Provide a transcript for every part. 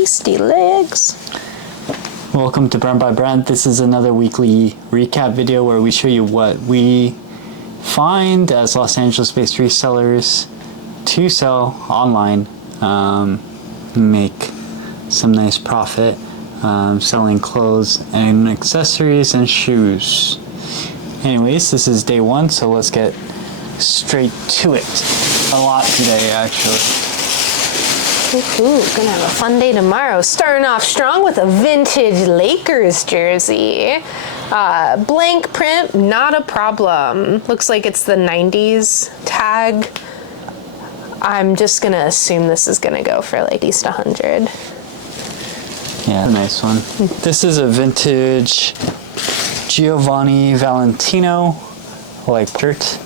tasty legs. Welcome to Brand by Brand. This is another weekly recap video where we show you what we find as Los Angeles-based resellers to sell online, make some nice profit, selling clothes and accessories and shoes. Anyways, this is day one, so let's get straight to it. A lot today, actually. Ooh, gonna have a fun day tomorrow. Starting off strong with a vintage Lakers jersey. Blank print, not a problem. Looks like it's the 90s tag. I'm just gonna assume this is gonna go for like at least 100. Yeah, a nice one. This is a vintage Giovanni Valentino like shirt.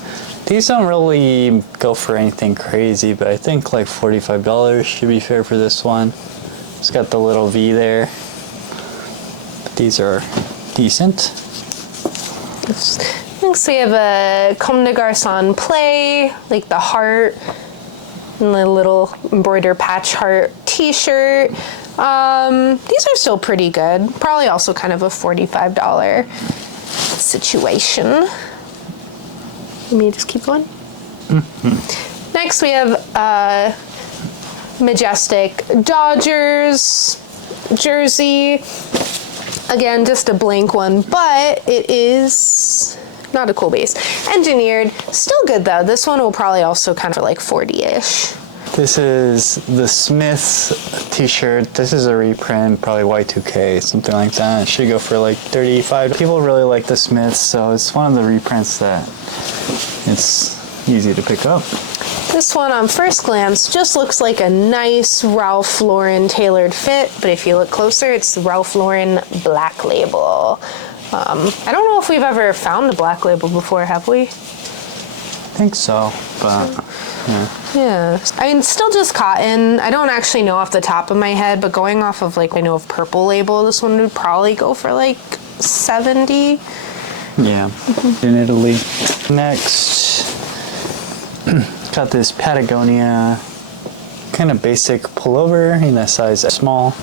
These don't really go for anything crazy, but I think like $45 should be fair for this one. It's got the little V there. But these are decent. Next we have a Comme des Garçons play, like the heart and the little embroidered patch heart t-shirt. These are still pretty good. Probably also kind of a $45 situation. Let me just keep going. Mm-hmm. Next we have Majestic Dodgers jersey. Again, just a blank one, but it is not a cool base. Engineered, still good though. This one will probably also kind of like 40-ish. This is the Smiths t-shirt. This is a reprint, probably Y2K, something like that. It should go for like $35. People really like the Smiths, so it's one of the reprints that it's easy to pick up. This one on first glance just looks like a nice Ralph Lauren tailored fit, but if you look closer, it's the Ralph Lauren Black Label. I don't know if we've ever found a Black Label before, have we? I think so, but yeah. I mean, still just cotton. I don't actually know off the top of my head, but going off of like, I know of Purple Label, this one would probably go for like 70. Yeah, in Italy. Next, got this Patagonia kind of basic pullover in a size small.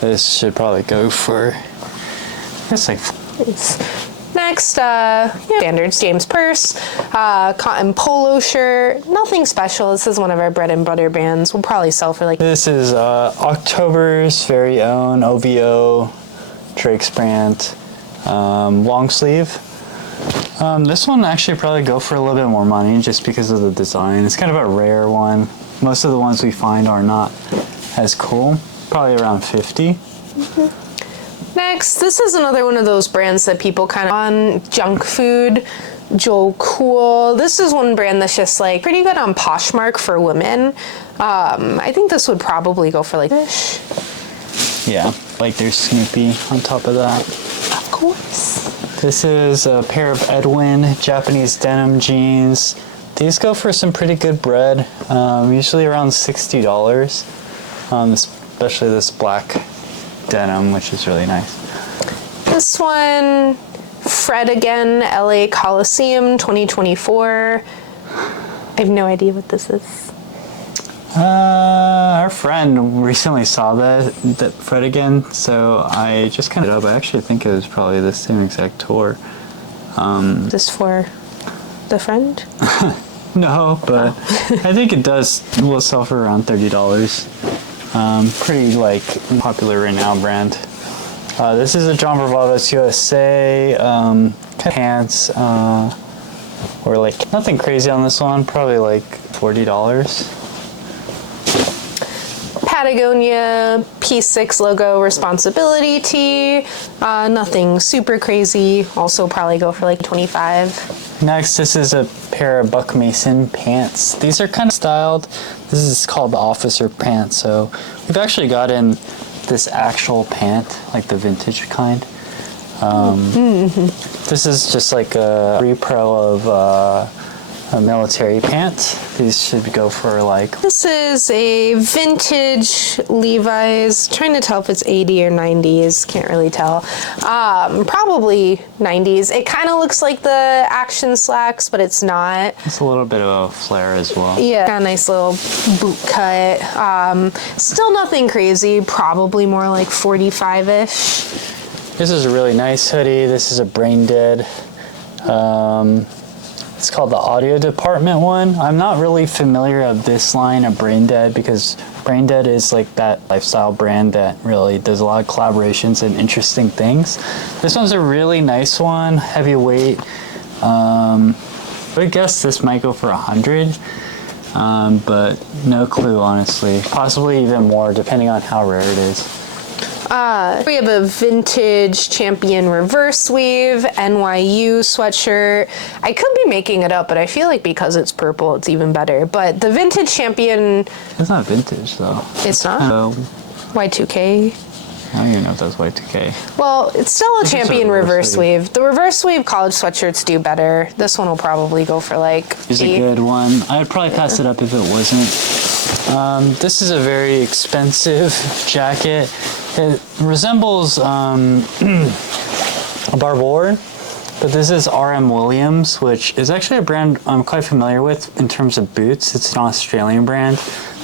This should probably go for, I guess like. Next, standards, James Purse, cotton polo shirt, nothing special. This is one of our bread and butter brands. We'll probably sell for like. This is October's very own OVO Drake's brand long sleeve. This one actually probably go for a little bit more money just because of the design. It's kind of a rare one. Most of the ones we find are not as cool. Probably around 50. Mm-hmm. Next, this is another one of those brands that people kind of on junk food. Joe Cool. This is one brand that's just like pretty good on Poshmark for women. I think this would probably go for like ish. Yeah, like there's Snoopy on top of that. Of course. This is a pair of Edwin Japanese denim jeans. These go for some pretty good bread, usually around $60, especially this black denim, which is really nice. This one, Fred again, LA Coliseum 2024. I have no idea what this is. Our friend recently saw that Fred again, so I just kind of I actually think it was probably the same exact tour. Is this for the friend? No, but I think it will sell for around $30. Pretty like popular right now brand. This is a John Bravados USA pants, or like nothing crazy on this one, probably like $40. Patagonia P6 logo responsibility tee, nothing super crazy, also probably go for like 25. Next, this is a pair of Buck Mason pants. These are kind of styled. This is called the officer pants, so we've actually gotten this actual pant, like the vintage kind. This is just like a repro of a military pant. These should go for like... This is a vintage Levi's. Trying to tell if it's 80 or 90s. Can't really tell. Probably 90s. It kind of looks like the Action slacks, but it's not. It's a little bit of a flare as well. Yeah, got a nice little boot cut. Still nothing crazy. Probably more like 45-ish. This is a really nice hoodie. This is a Brain Dead. It's called the Audio Department one. I'm not really familiar of this line of Brain Dead because Brain Dead is like that lifestyle brand that really does a lot of collaborations and interesting things. This one's a really nice one, heavyweight. I would guess this might go for 100, but no clue honestly. Possibly even more depending on how rare it is. We have a vintage Champion reverse weave NYU sweatshirt. I could be making it up, but I feel like because it's purple, it's even better. But the vintage Champion... It's not vintage, though. It's not? Y2K? I don't even know if that's Y2K. Well, it's still a Champion reverse weave. The reverse weave college sweatshirts do better. This one will probably go for like It's a good one. I'd probably pass it up if it wasn't. This is a very expensive jacket. It resembles a Barbour, but this is RM Williams, which is actually a brand I'm quite familiar with in terms of boots. It's an Australian brand.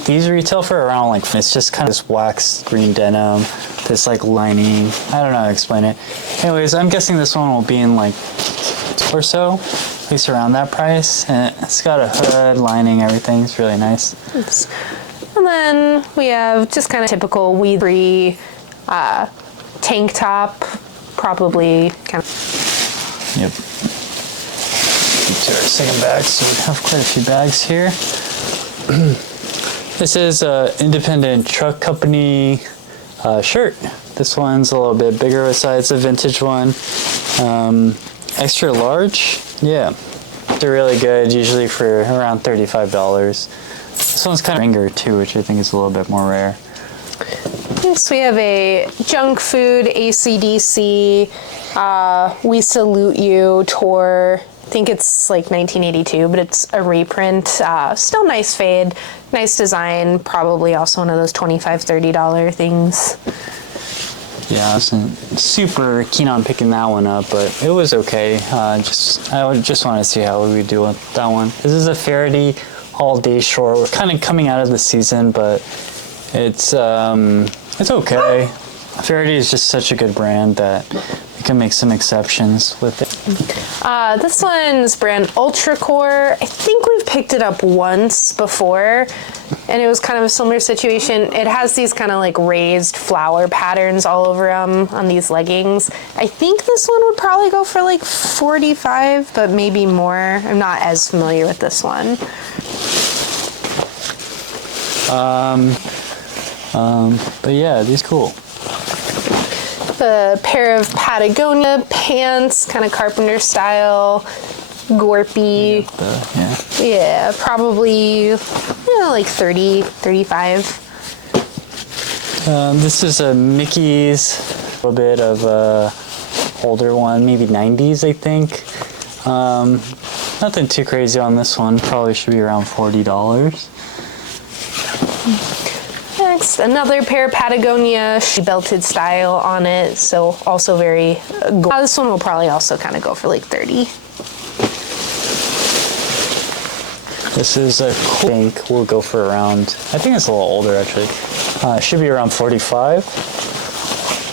These retail for around like, it's just kind of this waxed green denim, this like lining. I don't know how to explain it. Anyways, I'm guessing this one will be in like or so, at least around that price. And it's got a hood, lining, everything. It's really nice. And then we have just kind of typical weave-free tank top, probably kind of. Yep. Get to our second bag, so we have quite a few bags here. This is an independent truck company shirt. This one's a little bit bigger besides the vintage one. Extra large, yeah. They're really good, usually for around $35. This one's kind of ringer too, which I think is a little bit more rare. Next we have a junk food AC/DC We Salute You tour. I think it's like 1982, but it's a reprint. Still nice fade, nice design, probably also one of those $25, $30 things. Yeah, I wasn't super keen on picking that one up, but it was okay. I just wanted to see how we would do with that one. This is a Faraday all-day short. We're kind of coming out of the season, but it's okay. Faraday is just such a good brand that we can make some exceptions with it. This one's brand Ultracore. I think we've picked it up once before, and it was kind of a similar situation. It has these kind of like raised flower patterns all over them on these leggings. I think this one would probably go for like 45, but maybe more. I'm not as familiar with this one. But yeah, these cool. A pair of Patagonia pants, kind of carpenter style, gorpy. Yeah, probably like 30, 35. This is a Mickey's, a little bit of a older one, maybe 90s, I think. Nothing too crazy on this one. Probably should be around $40. Next, another pair of Patagonia belted style on it, so also very this one will probably also kind of go for like 30. This is a pink. We'll go for around, I think it's a little older actually. Should be around 45.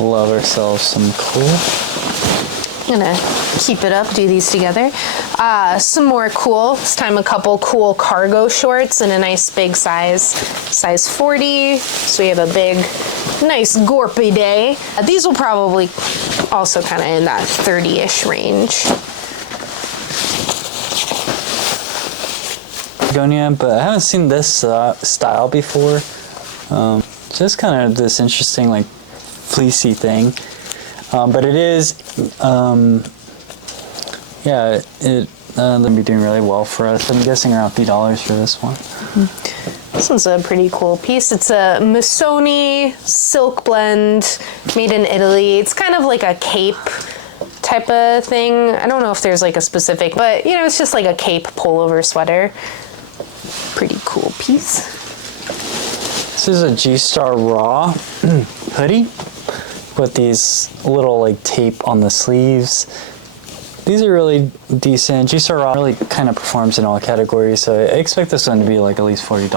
Love ourselves some cool. I'm gonna keep it up, do these together. Some more cool, this time a couple cool cargo shorts in a nice big size 40. So we have a big, nice gorpy day. These will probably also kind of in that 30-ish range. Patagonia, but I haven't seen this style before. Just kind of this interesting like fleecy thing. But it is, yeah, they'll be doing really well for us. I'm guessing around $3 for this one. This one's a pretty cool piece. It's a Missoni silk blend made in Italy. It's kind of like a cape type of thing. I don't know if there's like a specific, but you know, it's just like a cape pullover sweater. Pretty cool piece. This is a G-Star Raw hoodie with these little like tape on the sleeves. These are really decent. G-Star Raw really kind of performs in all categories, so I expect this one to be like at least $40.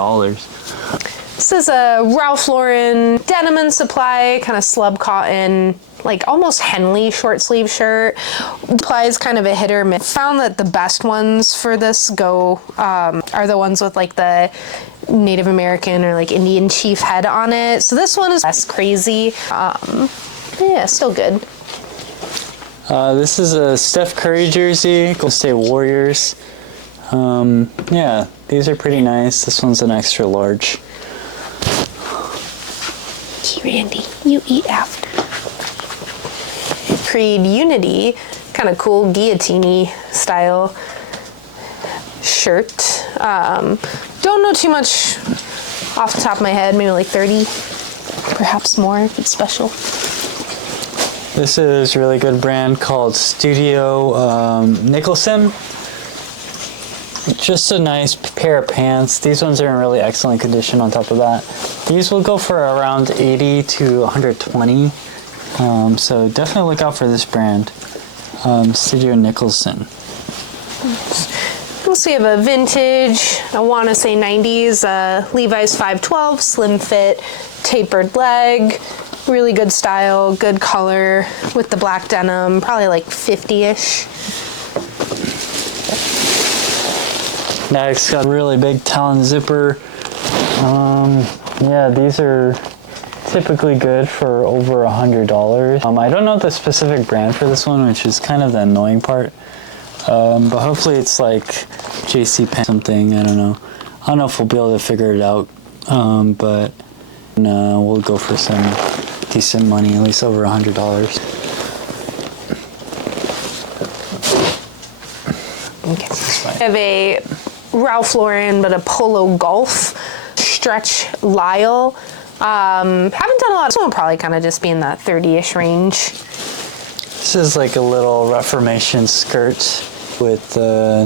This is a Ralph Lauren Denim and Supply, kind of slub cotton, like almost Henley short sleeve shirt. Supply is kind of a hit or miss. Found that the best ones for this are the ones with like the Native American or like Indian chief head on it. So this one is less crazy. Yeah, still good. This is a Steph Curry jersey, Golden State Warriors. Yeah, these are pretty nice. This one's an extra large. Randy, you eat after. Creed Unity, kind of cool guillotine style shirt. Don't know too much off the top of my head, maybe like 30, perhaps more if it's special. This is a really good brand called Studio Nicholson. Just a nice pair of pants. These ones are in really excellent condition on top of that. These will go for around 80 to 120. So definitely look out for this brand. Studio Nicholson. Also, we have a vintage, I want to say 90s, Levi's 512, slim fit, tapered leg. Really good style, good color with the black denim, probably like 50-ish. Next, got a really big Talon zipper. Yeah, these are typically good for over $100. I don't know the specific brand for this one, which is kind of the annoying part. But hopefully it's like JC Penney something, I don't know. I don't know if we'll be able to figure it out, but we'll go for some decent money, at least over $100. Okay. I have a Ralph Lauren, but a Polo Golf stretch Lyle. Haven't done a lot. This one will probably kind of just be in that 30-ish range. This is like a little Reformation skirt with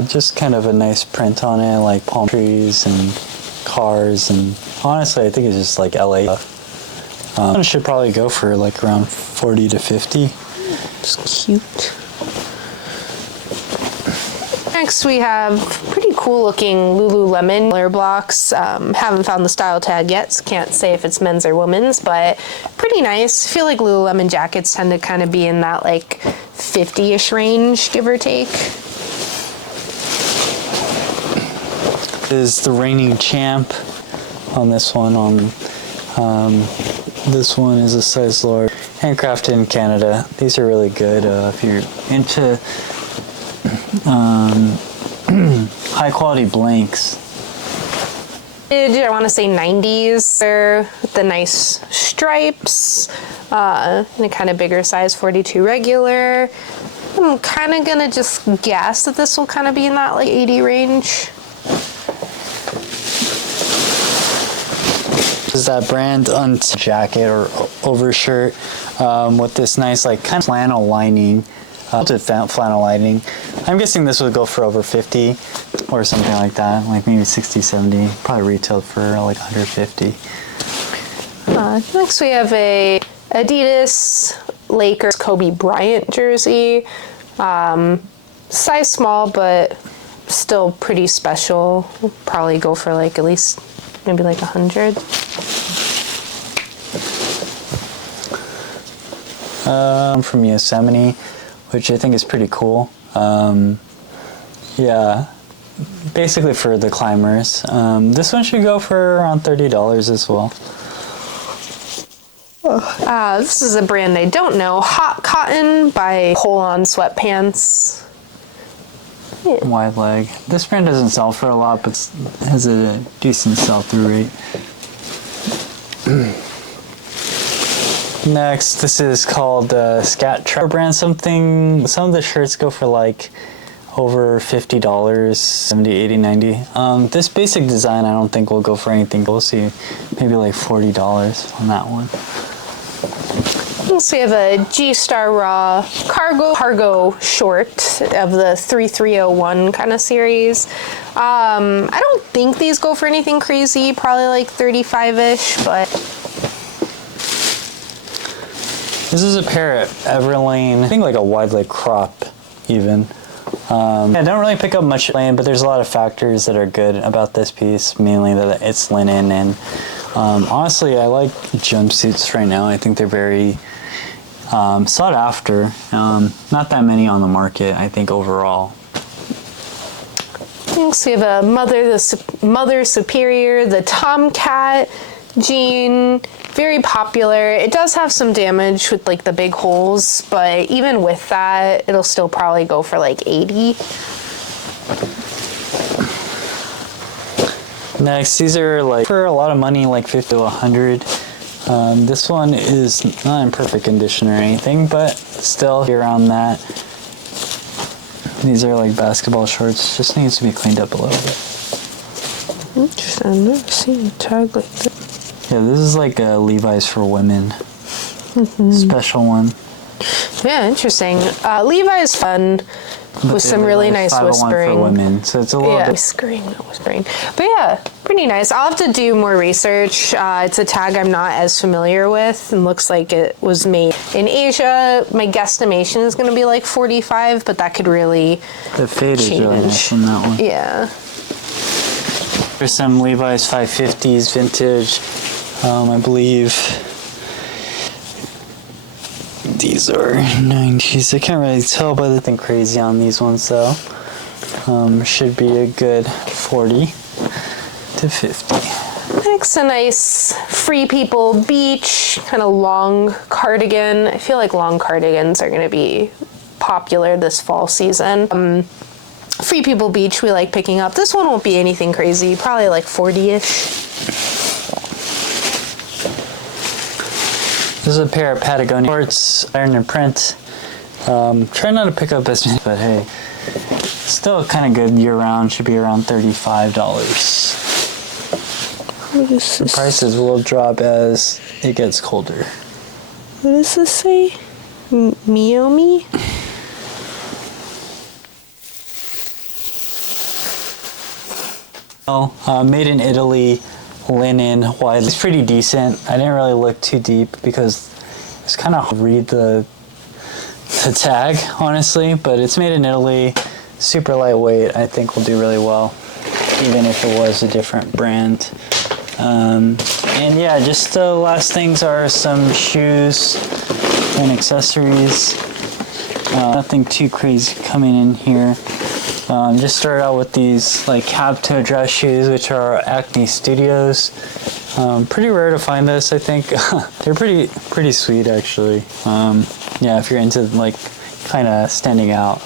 just kind of a nice print on it, like palm trees and cars, and honestly, I think it's just like LA. It should probably go for like around 40 to 50. It's cute. Next we have pretty cool looking Lululemon color blocks. Haven't found the style tag yet, so can't say if it's men's or women's, but pretty nice. I feel like Lululemon jackets tend to kind of be in that like 50-ish range, give or take. Is the reigning champ on this one. This one is a size large, handcrafted in Canada. These are really good if you're into high quality blanks. I want to say 90s. They're with the nice stripes, and a kind of bigger size 42 regular. I'm kind of gonna just guess that this will kind of be in that like 80 range. Is that brand jacket or overshirt with this nice like kind of flannel lining, flannel lining. I'm guessing this would go for over 50 or something like that, like maybe 60, 70, probably retailed for like 150. Next we have a Adidas Lakers Kobe Bryant jersey. Size small, but still pretty special. We'll probably go for like at least maybe like 100. From Yosemite, which I think is pretty cool. Yeah, basically for the climbers. This one should go for around $30 as well. This is a brand I don't know. Hot Cotton by Hold-On Sweatpants. Yeah. Wide leg. This brand doesn't sell for a lot, but has a decent sell-through rate. Next, this is called Scat Trap brand something. Some of the shirts go for like over $50, 70, 80, 90. This basic design I don't think will go for anything. We'll see maybe like $40 on that one. So we have a G-Star Raw cargo short of the 3301 kind of series. I don't think these go for anything crazy, probably like 35-ish, but... This is a pair of Everlane, I think like a wide leg crop even. I don't really pick up much lane, but there's a lot of factors that are good about this piece, mainly that it's linen, and honestly I like jumpsuits right now. I think they're very sought after. Not that many on the market, I think, overall. Next we have a Mother Superior, the Tomcat jean, very popular. It does have some damage with like the big holes, but even with that, it'll still probably go for like 80. Next, these are like for a lot of money, like 50 to 100. This one is not in perfect condition or anything, but still around that. These are like basketball shorts, just needs to be cleaned up a little bit. Interesting, I've never seen a tag like that. Yeah, this is like a Levi's for women. Special one. Yeah, interesting. Levi's fun with some really nice whispering. For women, so it's a little bit... whispering. But yeah, pretty nice. I'll have to do more research. It's a tag I'm not as familiar with, and looks like it was made in Asia. My guesstimation is going to be like 45, but that could really The fade is really nice on that one. Yeah. There's some Levi's 550s vintage. I believe these are 90s. I can't really tell by the thing crazy on these ones though. Should be a good 40 to 50. Next, a nice Free People beach, kind of long cardigan. I feel like long cardigans are going to be popular this fall season. Free People beach we like picking up. This one won't be anything crazy, probably like 40-ish. This is a pair of Patagonia shorts, iron and print. Try not to pick up as many, but hey, still kind of good year-round. Should be around $35. What is this? The prices will drop as it gets colder. What does this say? Miomi? Made in Italy, linen, white. It's pretty decent. I didn't really look too deep because it's kind of read the tag, honestly, but it's made in Italy, super lightweight. I think will do really well, even if it was a different brand. And yeah, just the last things are some shoes and accessories. Nothing too crazy coming in here. Just started out with these like cab toe dress shoes, which are Acne Studios. Pretty rare to find this, I think. They're pretty sweet, actually. Yeah, if you're into like kind of standing out.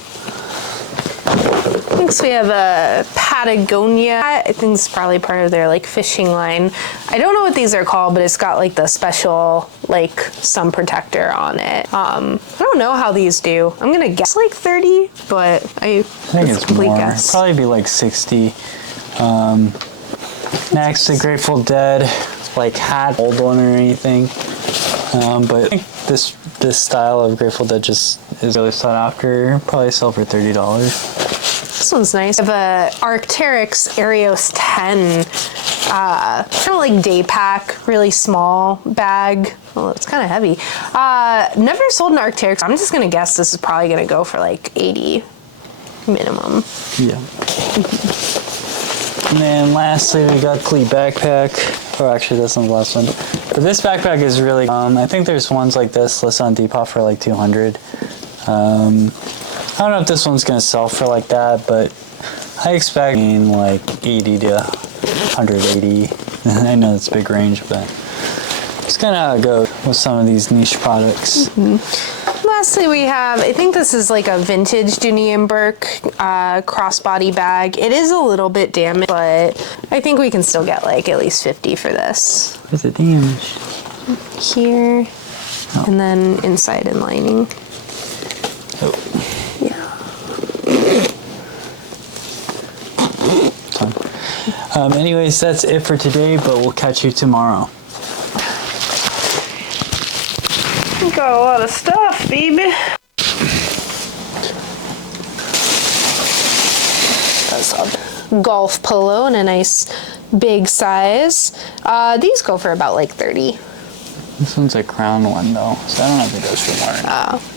Next we have a Patagonia. I think it's probably part of their like fishing line. I don't know what these are called, but it's got like the special like sun protector on it. I don't know how these do. I'm gonna guess like 30, but I think it's more. Guess. Probably be like 60. Next, the Grateful Dead, like hat, old one or anything. But I think this style of Grateful Dead just is really sought after. Probably sell for $30. This one's nice. I have a Arc'teryx Aerios 10, kind of like day pack, really small bag. Well, it's kind of heavy. Never sold an Arc'teryx. I'm just gonna guess this is probably gonna go for like 80 minimum. Yeah. And then lastly, we got the backpack. Oh, actually, that's not the last one. But this backpack is really, I think there's ones like this listed on Depop for like 200. I don't know if this one's gonna sell for like that, but I expect like 80 to 180. I know it's a big range, but it's kind of how it goes with some of these niche products. Lastly, we have, I think this is like a vintage Dooney & Bourke crossbody bag. It is a little bit damaged, but I think we can still get like at least 50 for this. Where's the damage? Here, and then inside and lining. Oh. Anyways, that's it for today, but we'll catch you tomorrow. Got a lot of stuff, baby. That's a golf polo in a nice big size. These go for about like 30. This one's a crown one though, so I don't know if it goes for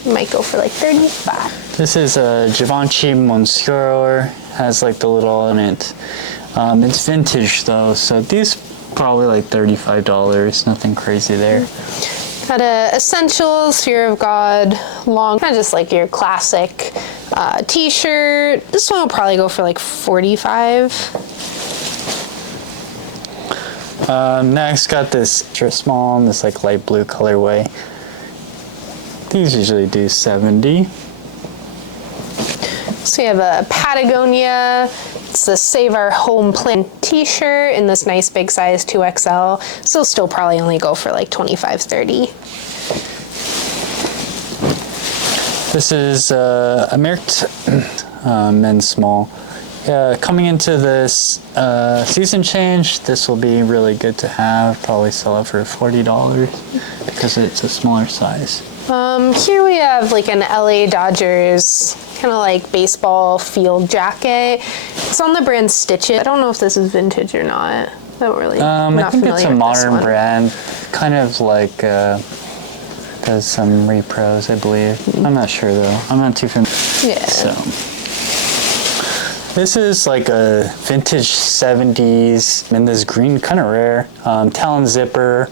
more. Might go for like 35. This is a Givenchy Monsieur. Has like the little element. It's vintage though, so these probably like $35. Nothing crazy there. Got a Essentials, Fear of God, long, kind of just like your classic t-shirt. This one will probably go for like 45. Next, got this extra small in this like light blue colorway. These usually do 70. So we have a Patagonia. It's the Save Our Home Plan t-shirt in this nice big size 2XL. So still probably only go for like 25, 30. This is American men's small. Coming into this season change, this will be really good to have. Probably sell it for $40 because it's a smaller size. Here we have like an LA Dodgers kind of like baseball field jacket. It's on the brand Stitch It. I don't know if this is vintage or not. I don't really. I think it's a modern brand, kind of like does some repros, I believe. I'm not sure though. I'm not too familiar. Yeah. So this is like a vintage 70s in this green, kind of rare. Talon zipper,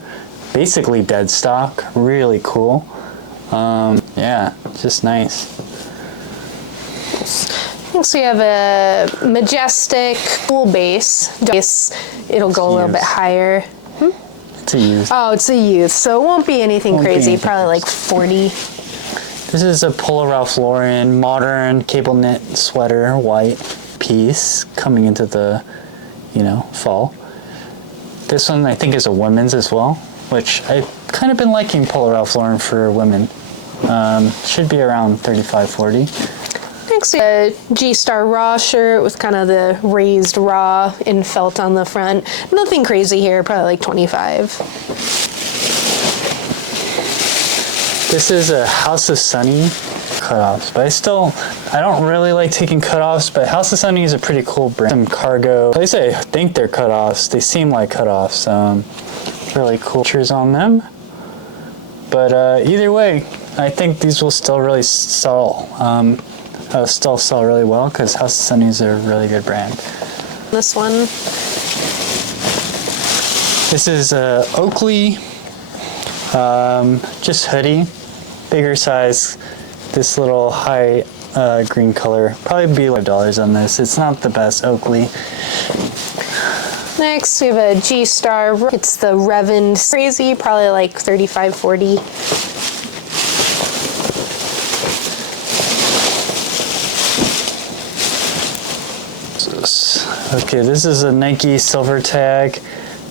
basically dead stock. Really cool. Yeah, just nice. So we have a Majestic full base. It'll go a little bit higher. It's a youth. Oh, it's a youth, so it won't be anything crazy. Probably like 40. This is a Polo Ralph Lauren modern cable knit sweater, white piece, coming into the, fall. This one I think is a women's as well, which I've kind of been liking Polo Ralph Lauren for women. Should be around 35, 40. Next, we have a G-Star Raw shirt with kind of the raised raw in felt on the front. Nothing crazy here, probably like 25. This is a House of Sunny cutoffs, but I don't really like taking cutoffs, but House of Sunny is a pretty cool brand. Some cargo, at least I think they're cutoffs. They seem like cutoffs. Really cool pictures on them. But either way, I think these will still really sell. Still sell really well because House of Sunny is a really good brand. This one. This is Oakley, just hoodie, bigger size. This little high green color, probably be $5 on this. It's not the best Oakley. Next, we have a G-Star. It's the Revan Crazy, probably like 35, 40. Okay, this is a Nike Silver Tag.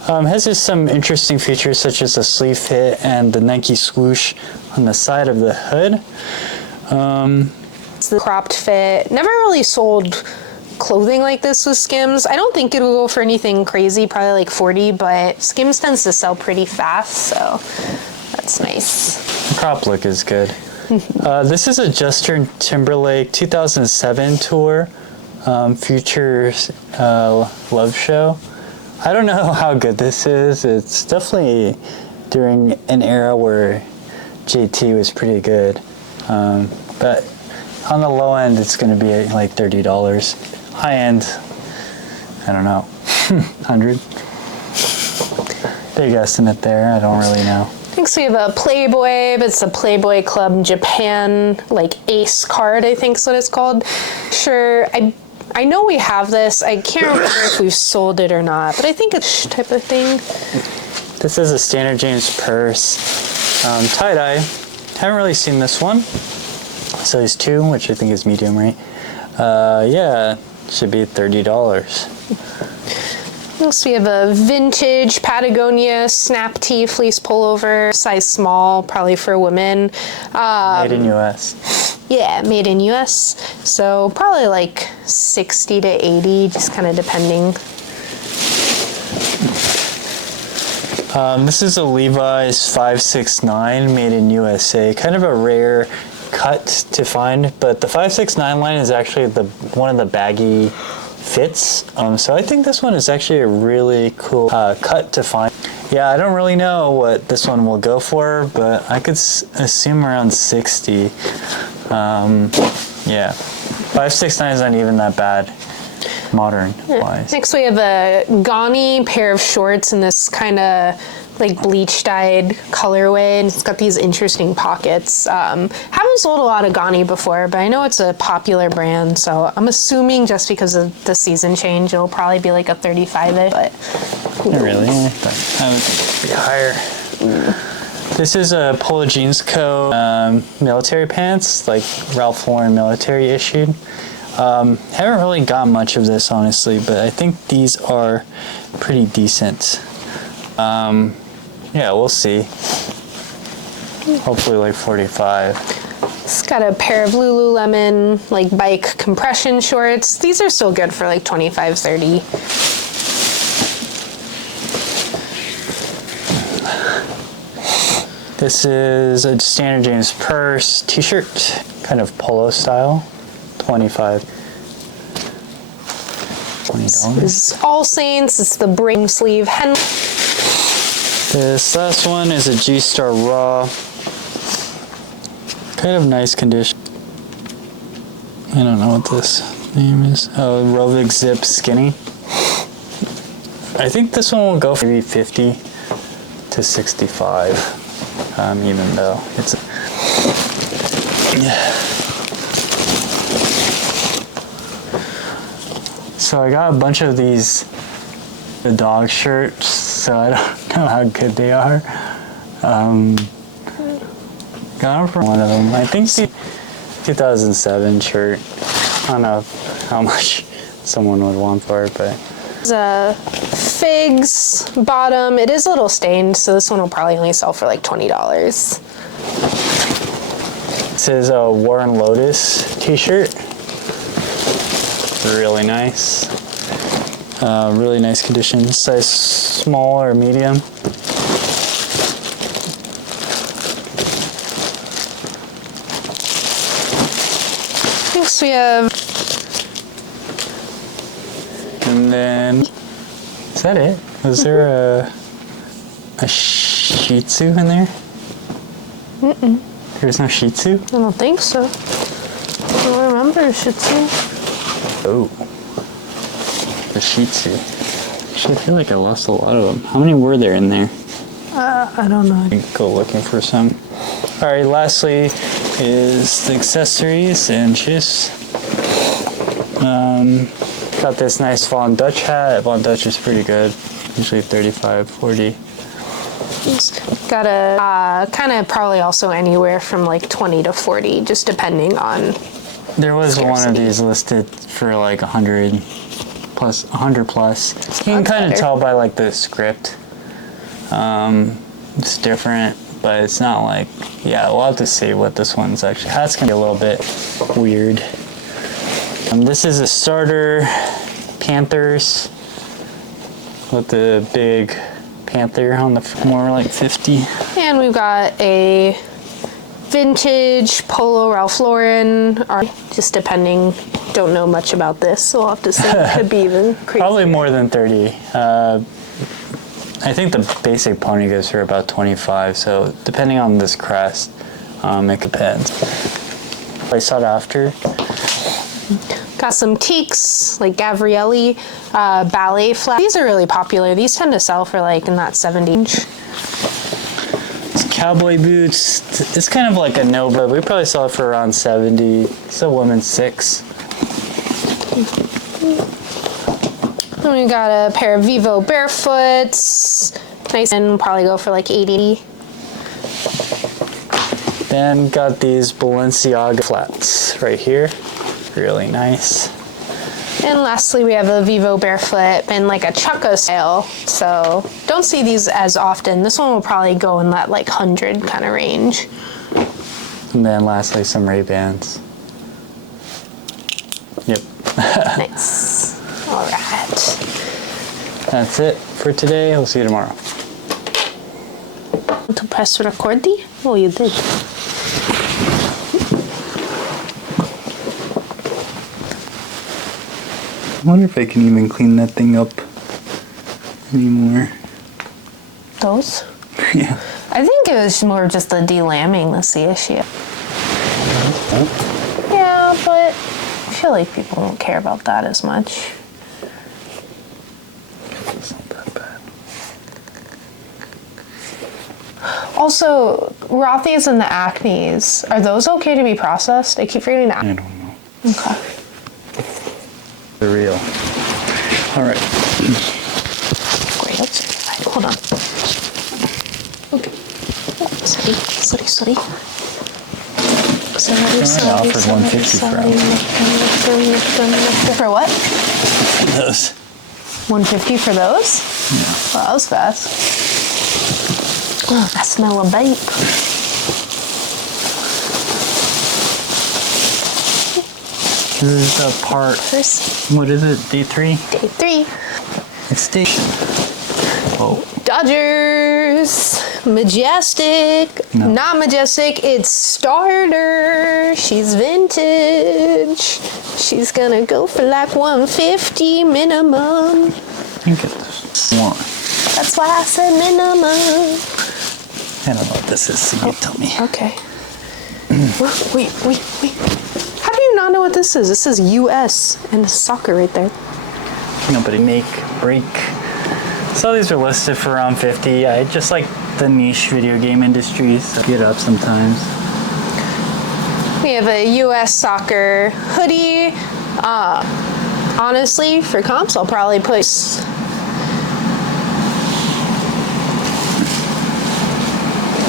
Has just some interesting features such as a sleeve fit and the Nike swoosh on the side of the hood. It's the cropped fit. Never really sold clothing like this with Skims. I don't think it will go for anything crazy, probably like 40, but Skims tends to sell pretty fast, so that's nice. The crop look is good. This is a Justin Timberlake 2007 tour. Futures Love Show. I don't know how good this is. It's definitely during an era where JT was pretty good. But on the low end, it's going to be like $30. High end, I don't know, 100. Big estimate there. I don't really know. Next we have a Playboy, but it's a Playboy Club Japan, like Ace card, I think is what it's called. Sure, I know we have this. I can't remember if we've sold it or not, but I think it's type of thing. This is a Standard James purse, tie-dye. Haven't really seen this one. Size 2, which I think is medium, right? Yeah, should be $30. Next we have a vintage Patagonia snap tee fleece pullover, size small, probably for women. Made in US. Yeah, made in US. So probably like 60 to 80, just kind of depending. This is a Levi's 569 made in USA. Kind of a rare cut to find, but the 569 line is actually one of the baggy fits. So I think this one is actually a really cool cut to find. Yeah, I don't really know what this one will go for, but I could assume around 60. Yeah, 569 is not even that bad. Modern wise. Next we have a Gani pair of shorts in this kind of like bleach dyed colorway, and it's got these interesting pockets. Haven't sold a lot of Gani before, but I know it's a popular brand, so I'm assuming just because of the season change it'll probably be like a 35-ish, but not really. I thought that would be higher. This is a Polo Jeans Co. Military pants, like Ralph Lauren military issued. Haven't really got much of this, honestly, but I think these are pretty decent. Yeah, we'll see. Hopefully like 45. it's got a pair of Lululemon like bike compression shorts. These are still good for like 25, 30. This is a Standard James Purse t-shirt, kind of polo style, $25. This is All Saints. It's the bring sleeve hem. This last one is a G-Star Raw. Kind of nice condition. I don't know what this name is. Oh, Rovig Zip Skinny. I think this one will go for maybe 50 to 65, even though it's So I got a bunch of these the dog shirts, so I don't know how good they are. Got them from one of them. I think the 2007 shirt. I don't know how much someone would want for it, but. It's a Figs bottom. It is a little stained, so this one will probably only sell for like $20. This is a Warren Lotus t-shirt. Really nice. Really nice condition. Size small or medium. Next we have. And then, is that it? Was there a Shih Tzu in there? Mm-mm. There's no Shih Tzu? I don't think so. I don't remember Shih Tzu. Oh, the Shih Tzu. Actually, I feel like I lost a lot of them. How many were there in there? I don't know. I can go looking for some. All right, lastly is the accessories and just got this nice Von Dutch hat. Von Dutch is pretty good, usually 35, 40. Got a kind of probably also anywhere from like 20 to 40, just depending on. There was scarcity. one of these listed for like 100 plus. You can kind of tell by like the script. It's different, but it's not like, yeah, we'll have to see what this one's actually. Hat's gonna be a little bit weird. This is a starter Panthers with the big panther on the more like 50. And we've got a vintage Polo Ralph Lauren, or just depending, don't know much about this, so I'll have to say it could be even crazier. Probably more than 30. I think the basic pony goes for about 25, so depending on this crest, it depends. I sought after. Got some teaks, like Gabrielli ballet flats. These are really popular. These tend to sell for like in that 70 range. Cowboy boots, it's kind of like a no, but we probably sell it for around 70. It's a woman's 6. Then we got a pair of Vivo Barefoots. Nice, and probably go for like 80. Then got these Balenciaga flats right here. Really nice. And lastly, we have a Vivo Barefoot in like a Chucko style. So don't see these as often. This one will probably go in that like 100 kind of range. And then lastly, some Ray-Bans. Yep. Nice. All right. That's it for today. We'll see you tomorrow. To press record? Oh, you did. I wonder if I can even clean that thing up anymore. Those? Yeah. I think it was more just the delambing that's the issue. Yeah, but I feel like people don't care about that as much. It's not that bad. Also, Rothy's and the Acnes, are those okay to be processed? I keep forgetting that. I don't know. Okay. They're real. All right. Great. Hold on. Okay. Sorry. Sorry. Offered 150 for them. For what? Those. 150 for those? Yeah. Well, that was fast. Oh, I smell a vape. This is a part. What is it? Day 3? Day 3. It's station. Oh. Dodgers. Majestic. No. Not Majestic. It's Starter. She's vintage. She's gonna go for like 150 minimum. I think it's one. That's why I said minimum. I don't know what this is, so you tell me. Okay. Wait. How do you not know what this is? This is US and soccer right there. Nobody make, break. So these are listed for around 50. I just like the niche video game industry, so get up sometimes. We have a US soccer hoodie. Honestly, for comps, I'll probably put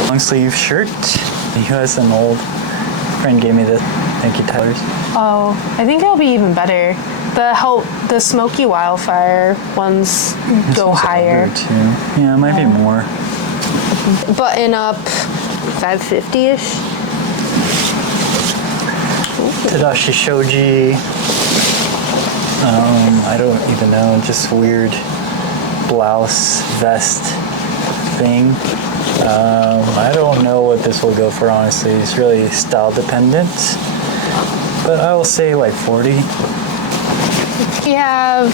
Long sleeve shirt. US an old friend gave me this. Thank you, Tyler's. Oh, I think it'll be even better. The Smoky Wildfire ones go higher. Too. Yeah, it might be more. Button up 550-ish. Tadashi Shoji. I don't even know. Just weird blouse vest thing. I don't know what this will go for, honestly. It's really style dependent. But I will say like 40. We have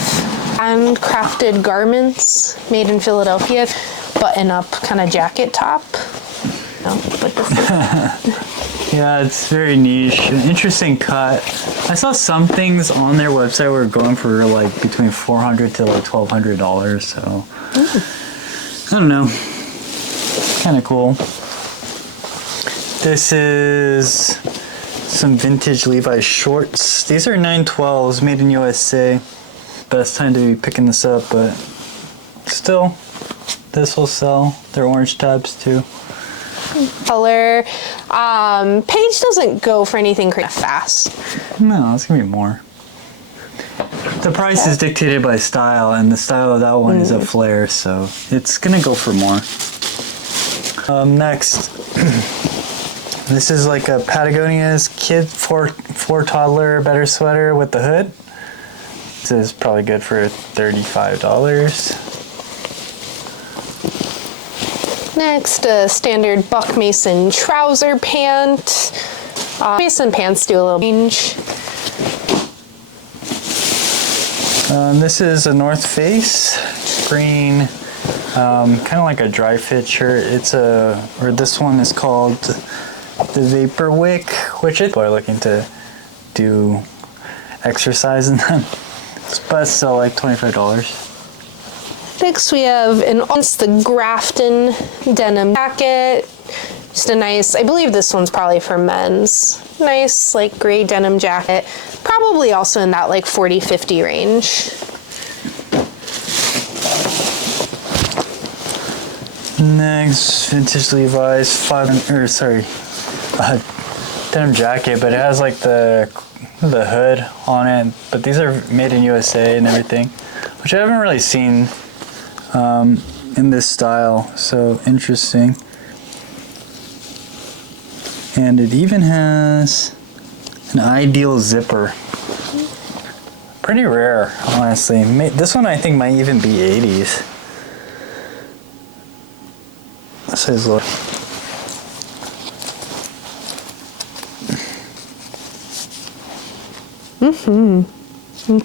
handcrafted garments made in Philadelphia. Button up kind of jacket top. No, but this is Yeah, it's very niche. An interesting cut. I saw some things on their website were going for like between $400 to like $1,200. So I don't know. Kind of cool. This is some vintage Levi's shorts. These are 912s made in USA. Best time to be picking this up, but still, this will sell. They're orange tabs too. color. Paige doesn't go for anything crazy fast. No, it's gonna be more. The price is dictated by style, and the style of that one is a flare, so it's gonna go for more. Next, this is like a Patagonia's kid for toddler better sweater with the hood. This is probably good for $35. Next, a standard Buck Mason trouser pant. Mason pants do a little change. This is a North Face green, kind of like a dry fit shirt. This one is called the Vapor Wick, which is are looking to do exercise in them. But still like $25. Next, we have the Grafton denim jacket. Just a nice, I believe this one's probably for men's. Nice, like, gray denim jacket. Probably also in that, like, 40, 50 range. Next, vintage Levi's denim jacket, but it has like the hood on it. But these are made in USA and everything, which I haven't really seen in this style. So interesting. And it even has an ideal zipper. Pretty rare, honestly. This one I think might even be 80s. size look.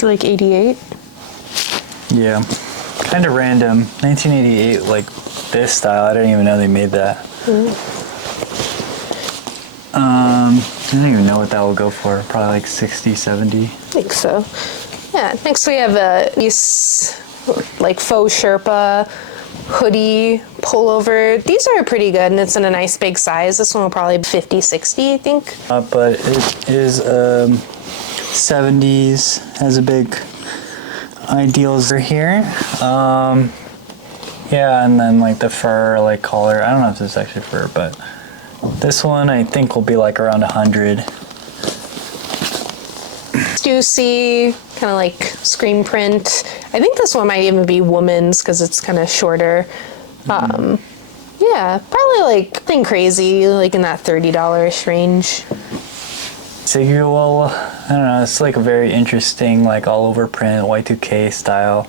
Like 88. Yeah, kind of random. 1988, like this style. I didn't even know they made that. I don't even know what that will go for. Probably like 60, 70. I think so. Yeah. Next we have these like faux Sherpa hoodie pullover. These are pretty good, and it's in a nice big size. This one will probably be 50, 60, I think. But it is 70s. Has a big ideals here. Yeah, and then like the fur like collar. I don't know if this is actually fur, but this one I think will be like around 100. Juicy, kind of like screen print. I think this one might even be woman's because it's kind of shorter. Yeah, probably like nothing crazy, like in that $30 range. Well, I don't know. It's like a very interesting, like all over print, Y2K style,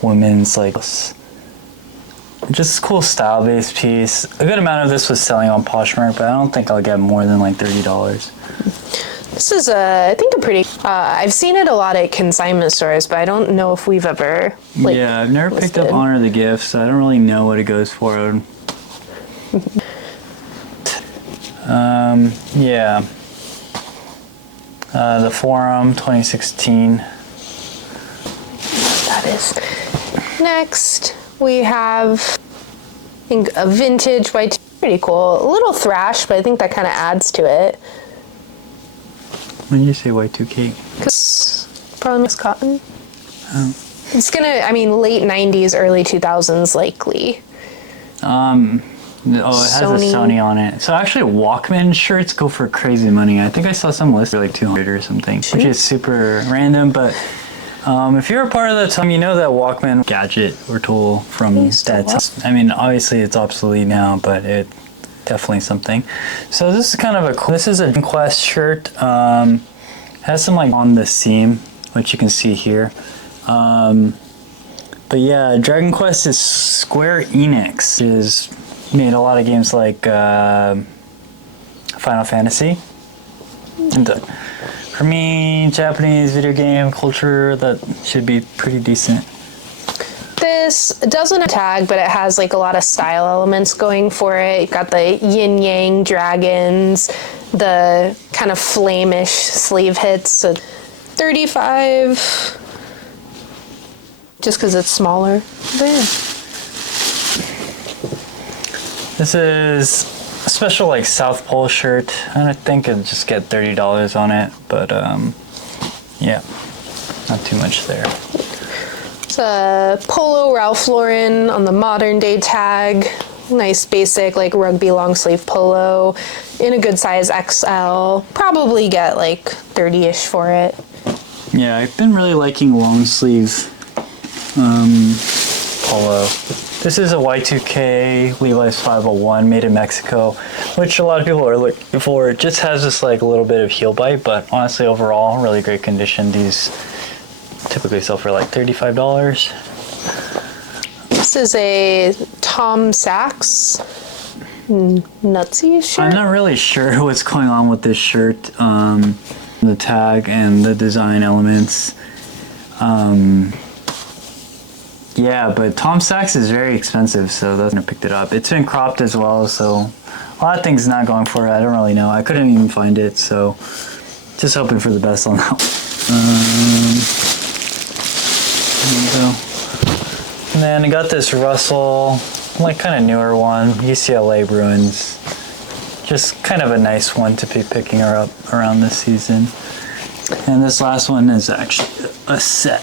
women's like. Just cool style-based piece. A good amount of this was selling on Poshmark, but I don't think I'll get more than like $30. This is I think a pretty. I've seen it a lot at consignment stores, but I don't know if we've ever. Like, yeah, I've never picked listed. up Honor the Gift, so I don't really know what it goes for. Yeah. The Forum 2016. That is. Next, we have, I think, a vintage white. Pretty cool. A little thrash, but I think that kind of adds to it. When you say Y2K? Cause probably mixed cotton. It's gonna, I mean, late 90s, early 2000s, likely. Oh, it has a Sony on it. So actually, Walkman shirts go for crazy money. I think I saw some list for like 200 or something, which is super random. But if you're a part of the time, you know that Walkman gadget or tool from that. I mean, obviously it's obsolete now, but it definitely something. So this is kind of a cool. This is a Quest shirt. Has some like on the seam, which you can see here. But yeah, Dragon Quest is Square Enix, which is made a lot of games like Final Fantasy. And for me, Japanese video game culture, that should be pretty decent. This doesn't have a tag, but it has like a lot of style elements going for it. You've got the yin yang dragons, the kind of flame-ish sleeve hits. So 35, just because it's smaller. But yeah. This is a special like South Pole shirt. I think it'll just get $30 on it, but yeah, not too much there. It's a Polo Ralph Lauren on the modern day tag. Nice basic like rugby long sleeve polo in a good size XL. Probably get like 30-ish for it. Yeah, I've been really liking long sleeve polo. This is a Y2K Levi's 501 made in Mexico, which a lot of people are looking for. It just has this like a little bit of heel bite, but honestly overall really great condition. These typically sell for like $35. This is a Tom Sachs Nutsy shirt. I'm not really sure what's going on with this shirt. The tag and the design elements. Yeah, but Tom Sachs is very expensive, so that's when I picked it up. It's been cropped as well, so a lot of things not going for it. I don't really know. I couldn't even find it, so just hoping for the best on that one. There we go. And then I got this Russell, like kind of newer one, UCLA Bruins. Just kind of a nice one to be picking her up around this season. And this last one is actually a set.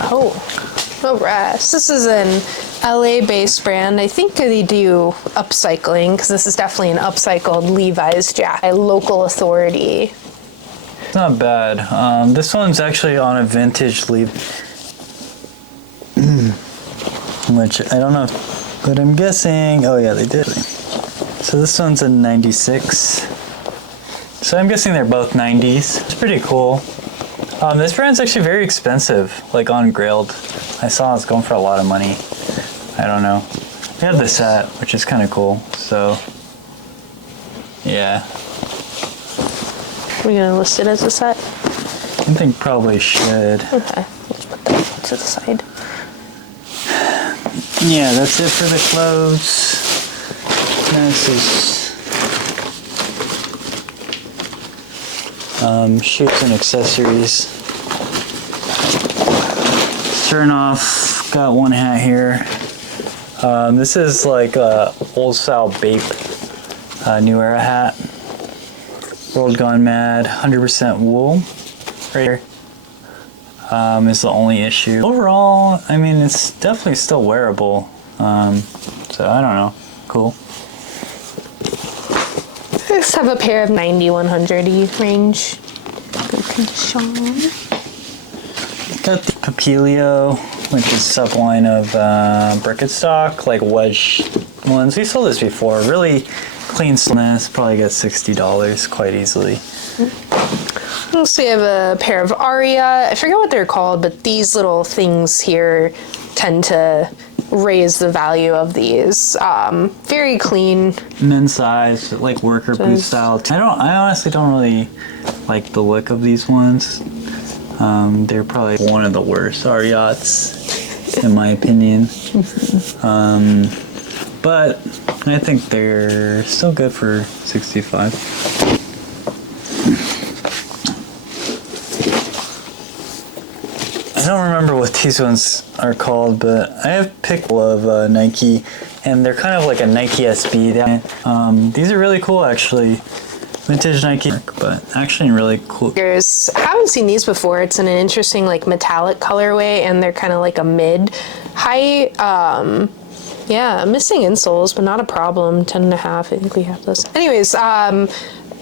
Oh, alright. This is an LA-based brand. I think they do upcycling, because this is definitely an upcycled Levi's jacket. Local Authority. It's not bad. This one's actually on a vintage Levi, which I don't know, but I'm guessing. Oh yeah, they did. So this one's a 96. So I'm guessing they're both 90s. It's pretty cool. This brand's actually very expensive, like on Grailed. I saw it's going for a lot of money. I don't know. They have the set, which is kind of cool. So, yeah. Are we gonna list it as a set? I think probably should. Okay, let's put that to the side. Yeah, that's it for the clothes. Next is shoes and accessories. Starting off, got one hat here. This is like a old style Bape New Era hat. World Gone Mad, 100% wool. Right here is the only issue. Overall, I mean, it's definitely still wearable. So I don't know. Cool. I just have a pair of 9100 range. Good condition. Got the Papilio, which is subline of Birkenstock, like wedge ones. We saw this before. Really clean slimness. Probably got $60 quite easily. So we have a pair of Aria. I forget what they're called, but these little things here tend to raise the value of these. Very clean. Men's size, like worker boot style. I honestly don't really like the look of these ones. They're probably one of the worst Ariats, in my opinion. But I think they're still good for $65. I don't remember what these ones are called, but I have picked of Nike, and they're kind of like a Nike SB. These are really cool, actually. Vintage Nike, but actually really cool. I haven't seen these before. It's in an interesting like metallic colorway, and they're kind of like a mid height. Yeah, missing insoles, but not a problem. 10.5, I think we have those. Anyways, I'm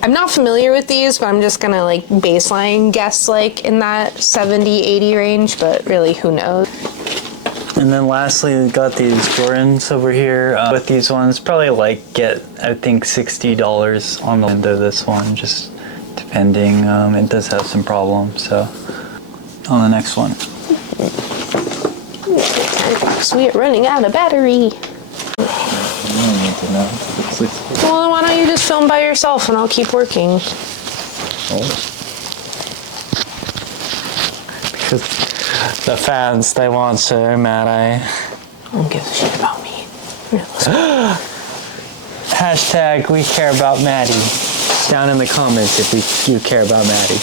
not familiar with these, but I'm just gonna like baseline guess like in that 70-80 range, but really who knows. And then lastly, we got these Jordans over here. With these ones, probably like get, I think, $60 on the end of this one, just depending. It does have some problems, so on the next one. We are running out of battery. Well, then why don't you just film by yourself and I'll keep working? Because the fans, they want to, Matt. I don't give a shit about me. Hashtag we care about Maddie. Down in the comments if you care about Maddie.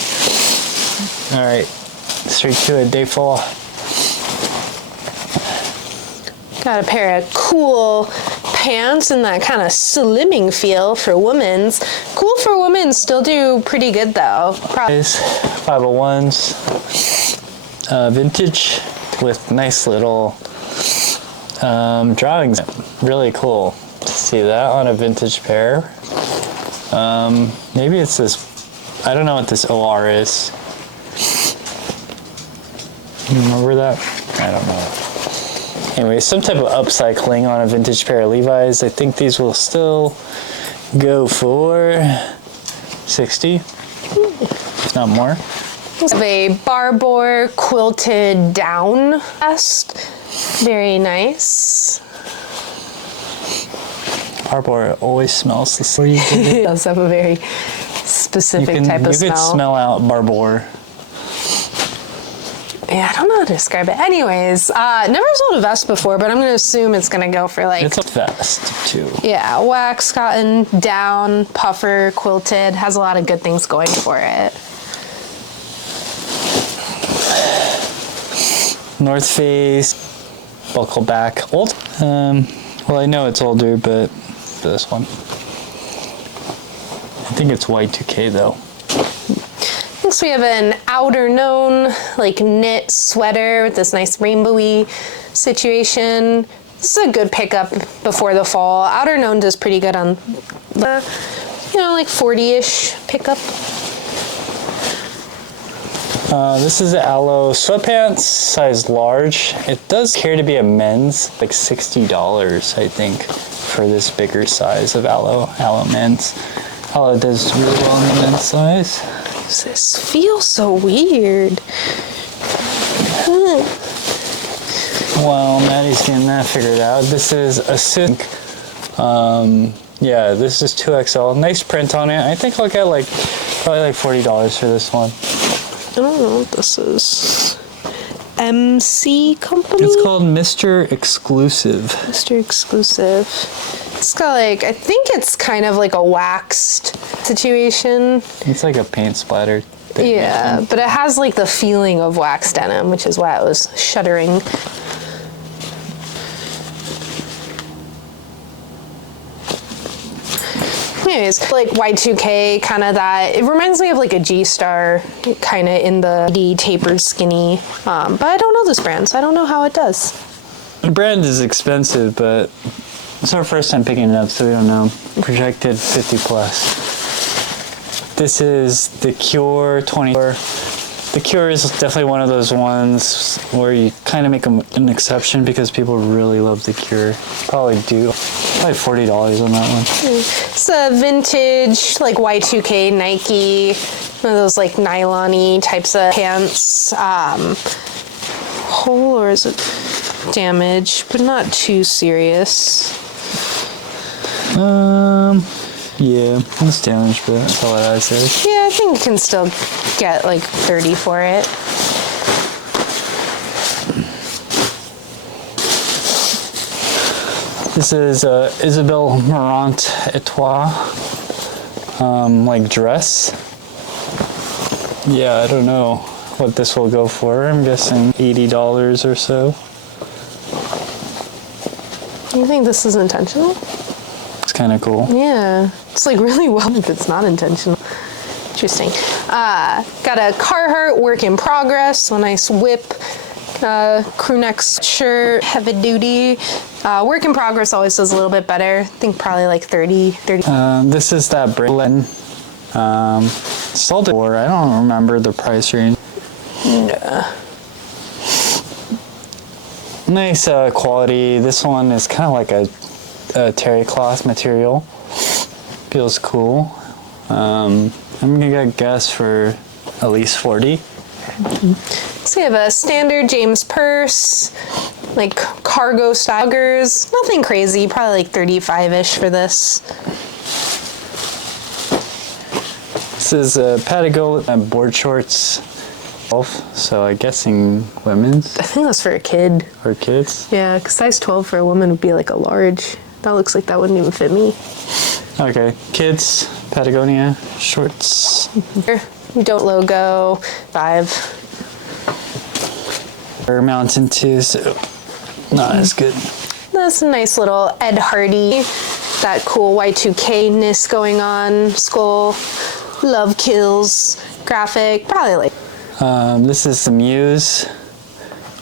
All right, straight to it, day 4. Got a pair of cool pants and that kind of slimming feel for women's. Cool for women, still do pretty good though. 501s, vintage with nice little drawings. Really cool to see that on a vintage pair. Maybe it's this, I don't know what this OR is. You remember that? I don't know. Anyway, some type of upcycling on a vintage pair of Levi's. I think these will still go for 60, if not more. We have a Barbour quilted down vest. Very nice. Barbour always smells the same. It does have a very specific type of smell. You could smell out Barbour. Yeah, I don't know how to describe it. Anyways, never sold a vest before, but I'm going to assume it's going to go for like... It's a vest, too. Yeah, wax, cotton, down, puffer, quilted. Has a lot of good things going for it. North Face, buckle back. Old. Well, I know it's older, but this one. I think it's Y2K, though. Next we have an outer known like knit sweater with this nice rainbowy situation. This is a good pickup before the fall. Outer known does pretty good on the, like 40-ish pickup. This is an Aloe sweatpants, size large. It does appear to be a men's, like $60, I think, for this bigger size of Aloe men's. Aloe does really well in the men's size. This feels so weird. Well, Maddie's getting that figured out. This is a sink. Yeah, this is 2XL. Nice print on it. I think I'll get like probably like $40 for this one. I don't know what this is. MC Company? It's called Mr. Exclusive. Mr. Exclusive. It's got like, I think it's kind of like a waxed situation. It's like a paint splatter thing. Yeah, but it has like the feeling of waxed denim, which is why I was shuddering. Anyways, like Y2K, kind of that. It reminds me of like a G-Star, kind of in the tapered skinny. But I don't know this brand, so I don't know how it does. The brand is expensive, but it's our first time picking it up, so we don't know. Projected 50 plus. This is the Cure 24. The Cure is definitely one of those ones where you kind of make an exception because people really love the Cure. Probably $40 on that one. It's a vintage, like Y2K Nike, one of those like nylon-y types of pants. Hole or is it damage, but not too serious. Yeah, it's damaged, but that's all I said. Yeah, I think you can still get like 30 for it. This is Isabelle Marant Etoile, like dress. Yeah, I don't know what this will go for. I'm guessing $80 or so. You think this is intentional? It's kind of cool. Yeah, it's like really well if it's not intentional. Interesting. Got a Carhartt work in progress, so a nice whip, crew neck shirt, heavy duty. Work in progress always does a little bit better. I think probably like 30. This is that Berlin. Sold it for, I don't remember the price range. Yeah. Nice quality. This one is kind of like a terry cloth material. Feels cool. I'm gonna guess for at least 40. So we have a standard James purse, like cargo styles. Nothing crazy, probably like 35-ish for this. This is Patagonia board shorts. So I'm guessing women's. I think that's for a kid. Or kids? Yeah, because size 12 for a woman would be like a large. That looks like that wouldn't even fit me. Okay, kids, Patagonia shorts. Don't logo, 5. Or Mountain 2, so not as good. That's a nice little Ed Hardy, that cool Y2K-ness going on, skull, love kills, graphic, probably like. This is the Muse,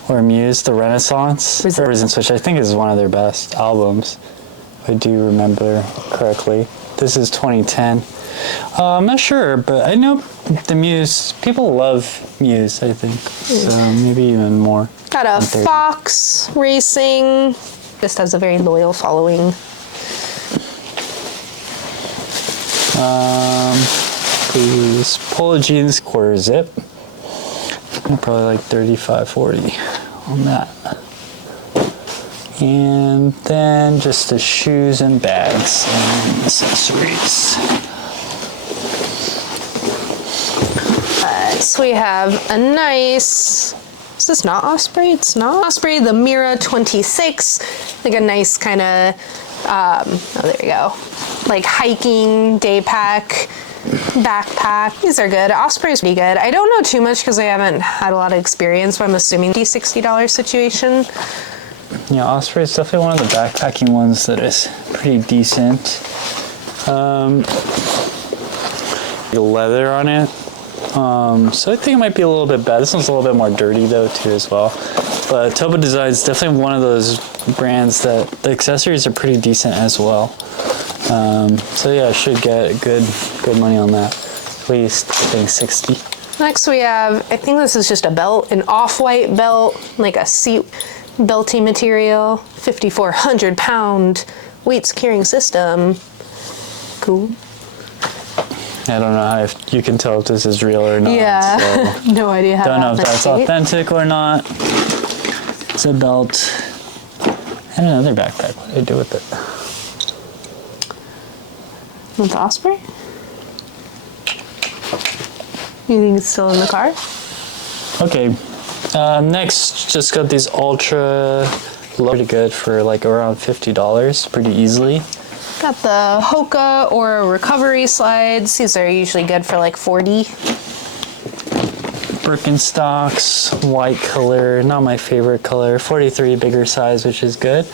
or Muse, the Renaissance, which I think is one of their best albums, if I do remember correctly. This is 2010. I'm not sure, but I know the Muse, people love Muse, I think, so maybe even more. Got a Fox Racing, just has a very loyal following. These Polo jeans, quarter zip. Probably like 35, 40 on that. And then just the shoes and bags and accessories. So we have a nice, is this not Osprey? It's not Osprey, the Mira 26, like a nice kind of, oh there you go, like hiking day pack, backpack. These are good. Osprey's pretty good. I don't know too much because I haven't had a lot of experience, but I'm assuming the $60 situation. Yeah, Osprey is definitely one of the backpacking ones that is pretty decent. Leather on it. So I think it might be a little bit bad. This one's a little bit more dirty though too as well. But Toba Design is definitely one of those brands that the accessories are pretty decent as well. So yeah, I should get good money on that. At least I think 60. Next we have, I think this is just a belt, an off-white belt, like a seat belty material, 5,400 pound weight securing system. Cool. I don't know how you can tell if this is real or not. Yeah, So no idea how. don't know if that's authentic or not. zip belt, and another backpack. What did I do with it? With the Osprey? You think it's still in the car? Okay. Next, just got these ultra low, pretty good for like around $50, pretty easily. Got the Hoka or recovery slides. These are usually good for like 40. Birkenstocks, white color, not my favorite color. 43 bigger size, which is good.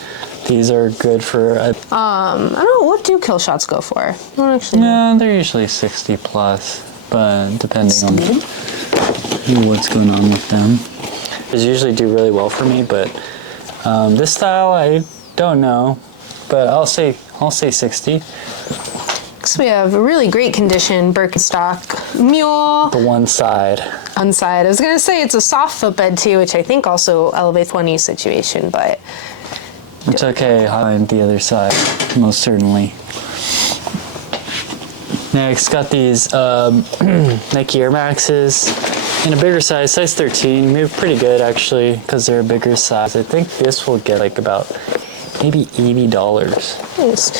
These are good for. I don't know, what do kill shots go for? I don't actually know. No, they're usually 60 plus, but depending on what's going on with them. These usually do really well for me, but this style I don't know, but I'll say 60. So we have a really great condition Birkenstock Mule. The one side. One side. I was gonna say it's a soft footbed too, which I think also elevates 20 situation, but It's okay, on the other side, most certainly. Next, got these Nike Air Maxes in a bigger size, size 13. Move pretty good actually, because they're a bigger size. I think this will get like about maybe $80. nice.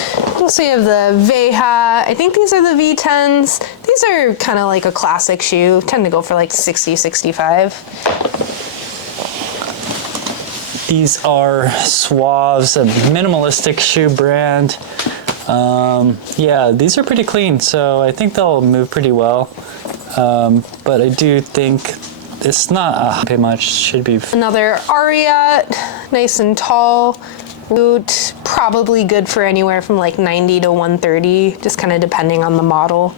Also you have the Veja. I think these are the V10s. These are kind of like a classic shoe. Tend to go for like 60, 65. These are Suaves, a minimalistic shoe brand. Yeah, these are pretty clean, so I think they'll move pretty well. But I do think it's not pay much. Should be Another Ariat, nice and tall boot, probably good for anywhere from like 90 to 130, just kind of depending on the model.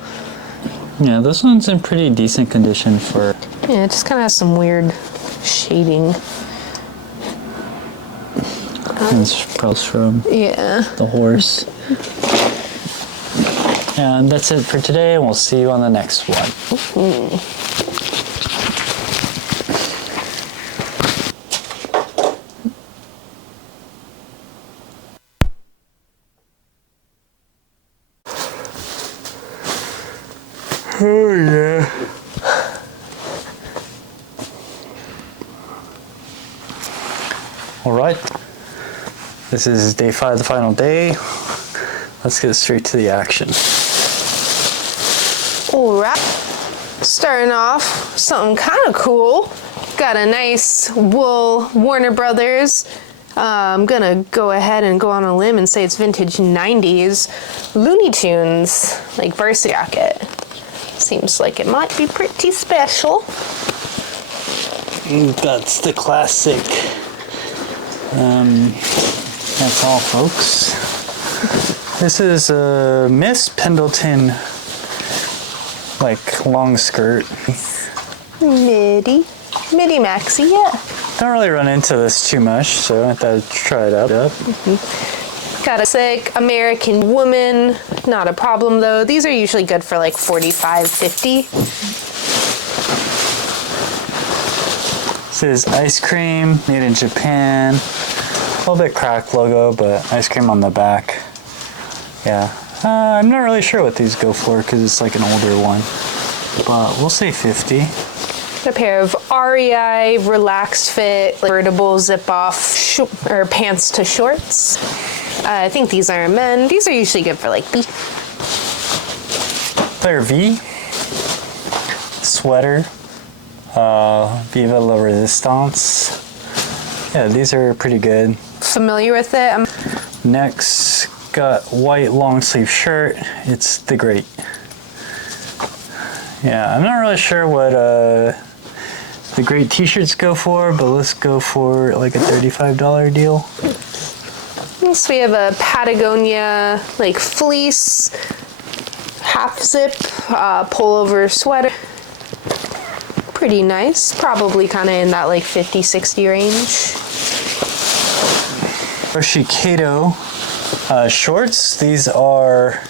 Yeah, this one's in pretty decent condition for. Yeah, it just kind of has some weird shading. It's probably from Yeah. the horse. And that's it for today, and we'll see you on the next one. Oh yeah. All right. This is day 5, the final day. Let's get straight to the action. All right. Starting off, something kind of cool. Got a nice wool Warner Brothers. I'm gonna go ahead and go on a limb and say it's vintage 90s Looney Tunes, like burst jacket. Seems like it might be pretty special. That's the classic. That's all, folks. This is a Miss Pendleton, like long skirt. Midi maxi, yeah. Don't really run into this too much, so I thought I'd try it out. Got a sick American woman, not a problem though. These are usually good for like 45, 50. This is ice cream, made in Japan. A little bit cracked logo, but ice cream on the back. Yeah, I'm not really sure what these go for because it's like an older one, but we'll say 50. A pair of REI relaxed fit, convertible zip off or pants to shorts. I think these are men. These are usually good for like B. Player V sweater, Viva la Resistance. Yeah, these are pretty good. Familiar with it? Next, got white long sleeve shirt. It's the Great. Yeah, I'm not really sure what the Great t-shirts go for, but let's go for like a $35 deal. So we have a Patagonia like fleece, half zip, pullover sweater. Pretty nice. Probably kind of in that like 50, 60 range. Hershey Kato shorts. These are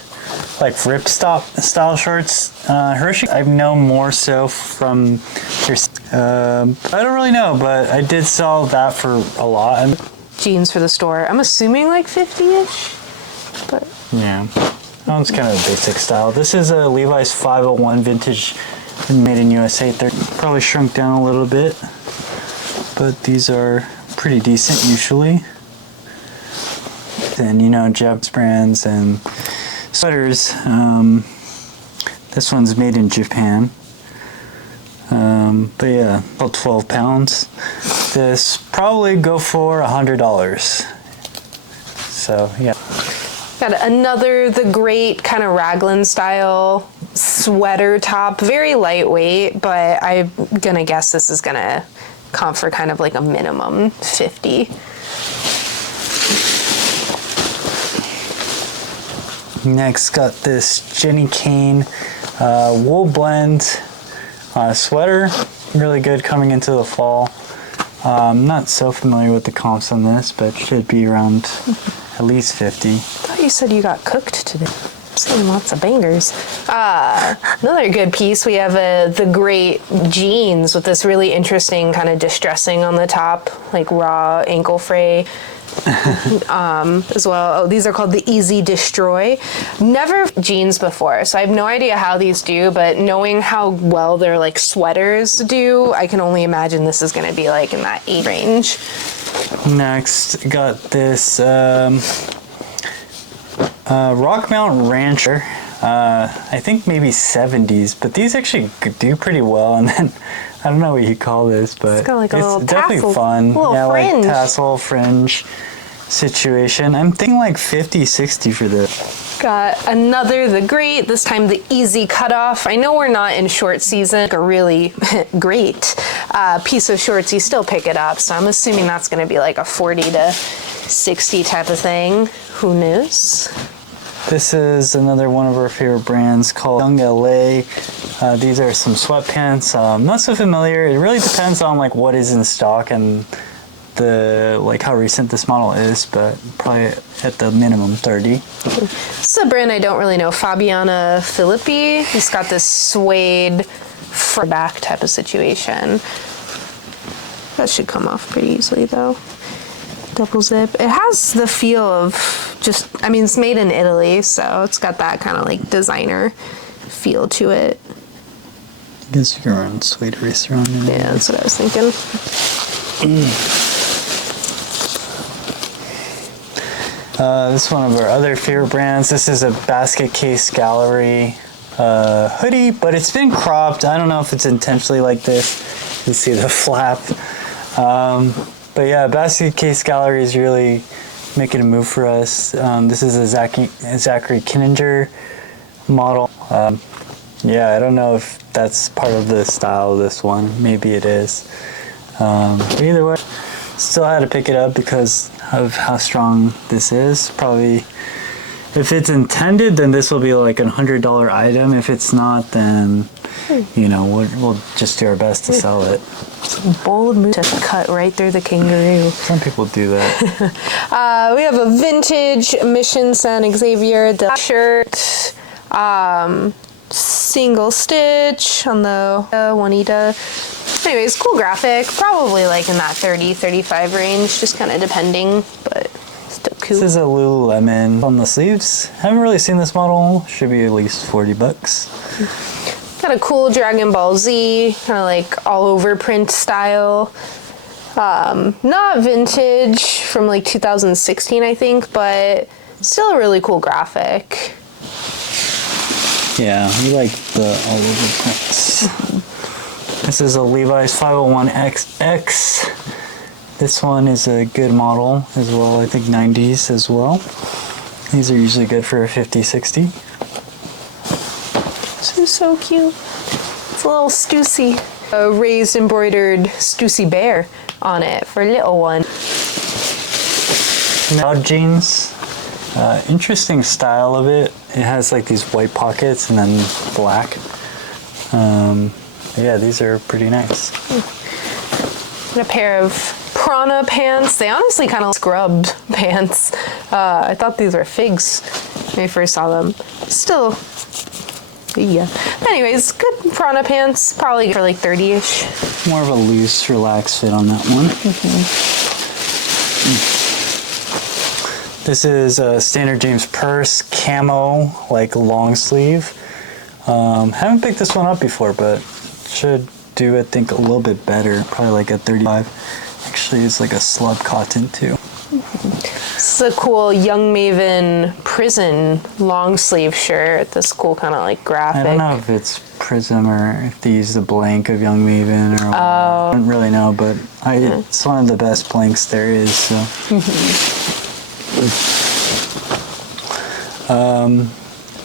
like ripstop style shorts. Hershey, I know more so from your. I don't really know, but I did sell that for a lot. Jeans for the store. I'm assuming like 50-ish, but yeah, that one's kind of a basic style. This is a Levi's 501 vintage, made in USA. They're probably shrunk down a little bit, but these are pretty decent usually. And you know, Japanese brands and sweaters. This one's made in Japan. But yeah, about 12 pounds. This probably go for $100. So yeah. Got another The Great kind of raglan style sweater top, very lightweight, but I'm gonna guess this is gonna comp for kind of like a minimum 50. Next, got this Jenny Kane wool blend sweater. Really good coming into the fall. I'm not so familiar with the comps on this, but should be around at least 50. I thought you said you got cooked today. I'm seeing lots of bangers. Another good piece, we have The Great jeans with this really interesting kind of distressing on the top, like raw ankle fray. As well. Oh, these are called the Easy Destroy. Never jeans before, so I have no idea how these do, but knowing how well their like sweaters do, I can only imagine this is going to be like in that 8 range. Next, got this Rock Mountain Rancher. I think maybe 70s, but these actually do pretty well. And then I don't know what you call this, but it's got like a little definitely tassel, fun. little Yeah, fringe. like tassel fringe situation. I'm thinking like 50, 60 for this. Got another The Great, this time the Easy Cutoff. I know we're not in short season, like a really great piece of shorts, you still pick it up. So I'm assuming that's gonna be like a 40 to 60 type of thing. Who knows? This is another one of our favorite brands called Young LA. These are some sweatpants. Not so familiar. It really depends on like what is in stock and the like how recent this model is, but probably at the minimum 30. This is a brand I don't really know, Fabiana Filippi. It's got this suede front back type of situation. That should come off pretty easily though. Double zip. It has the feel of just, I mean, it's made in Italy, so it's got that kind of like designer feel to it. I guess you can run suede eraser on it. Yeah, that's what I was thinking. This is one of our other favorite brands. This is a Basket Case Gallery hoodie, but it's been cropped. I don't know if it's intentionally like this. You can see the flap. But yeah, Basket Case Gallery is really making a move for us. This is a Zachary Kinninger model. Yeah, I don't know if that's part of the style of this one. Maybe it is. But either way, still had to pick it up because of how strong this is. Probably, if it's intended, then this will be like a $100 item. If it's not, then you know we'll just do our best to sell it. Bold move to cut right through the kangaroo. Some people do that. We have a vintage Mission San Xavier shirt, single stitch on the Juanita. Anyways, cool graphic, probably like in that 30, 35 range, just kind of depending, but still cool. This is a Lululemon on the sleeves. Haven't really seen this model. Should be at least $40. Got a cool Dragon Ball Z, kind of like all over print style. Not vintage, from like 2016, I think, but still a really cool graphic. Yeah, we like the all over prints. This is a Levi's 501XX. This one is a good model as well. I think 90s as well. These are usually good for a 50, 60. This is so cute. It's a little Stussy. A raised embroidered Stussy bear on it for a little one. Now jeans. Interesting style of it. It has like these white pockets and then black. Yeah, these are pretty nice. And a pair of Prana pants. They honestly kind of scrubbed pants. I thought these were figs when I first saw them. Still, yeah. Anyways, good Prana pants. Probably good for like 30-ish. More of a loose, relaxed fit on that one. This is a Standard James Purse camo, like long sleeve. Haven't picked this one up before, but should do, I think, a little bit better. Probably like a 35. Actually, actually is like a slub cotton too. This is a cool Young Maven prison long sleeve shirt. This cool kind of like graphic. I don't know if it's Prism or if they use the blank of Young Maven or what. I don't really know, but it's one of the best blanks there is. So.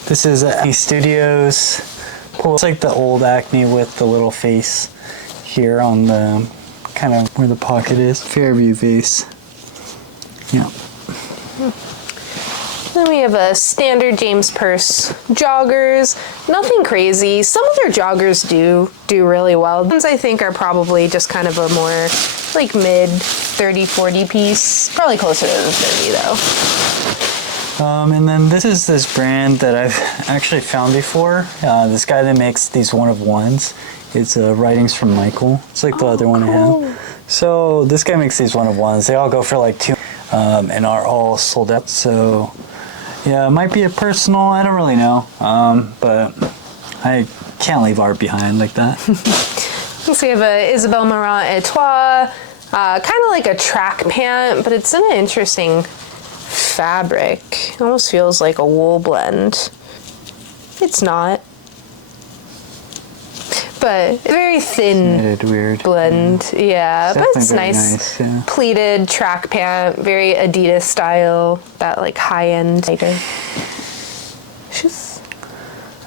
This is Acne Studios. It's like the old Acne with the little face here on the kind of where the pocket is. Fairview vase. Yeah. Then we have a standard James Purse joggers. Nothing crazy. Some of their joggers do really well. Ones I think are probably just kind of a more like mid 30-40 piece. Probably closer to the 30 though. And then this brand that I've actually found before. This guy that makes these one-of-ones. It's Writings from Michael. It's like the other one I have. So this guy makes these one-of-ones. They all go for like $2 and are all sold out. So yeah, it might be a personal. I don't really know. But I can't leave art behind like that. So we have a Isabelle Marant Etoile. Kind of like a track pant, but it's in an interesting fabric. It almost feels like a wool blend. It's not. But very thin weird blend. Yeah, but it's nice. Yeah. Pleated track pant, very Adidas style, that like high-end tighter.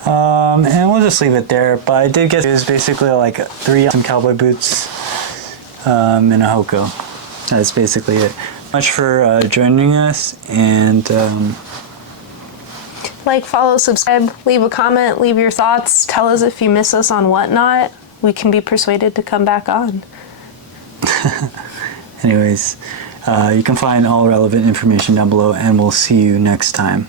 And we'll just leave it there. But I did get is basically like 3 some cowboy boots and a Hoko. That's basically it. Much for joining us, and like, follow, subscribe, leave a comment, leave your thoughts, tell us if you miss us on Whatnot. We can be persuaded to come back on. Anyways, you can find all relevant information down below, and we'll see you next time.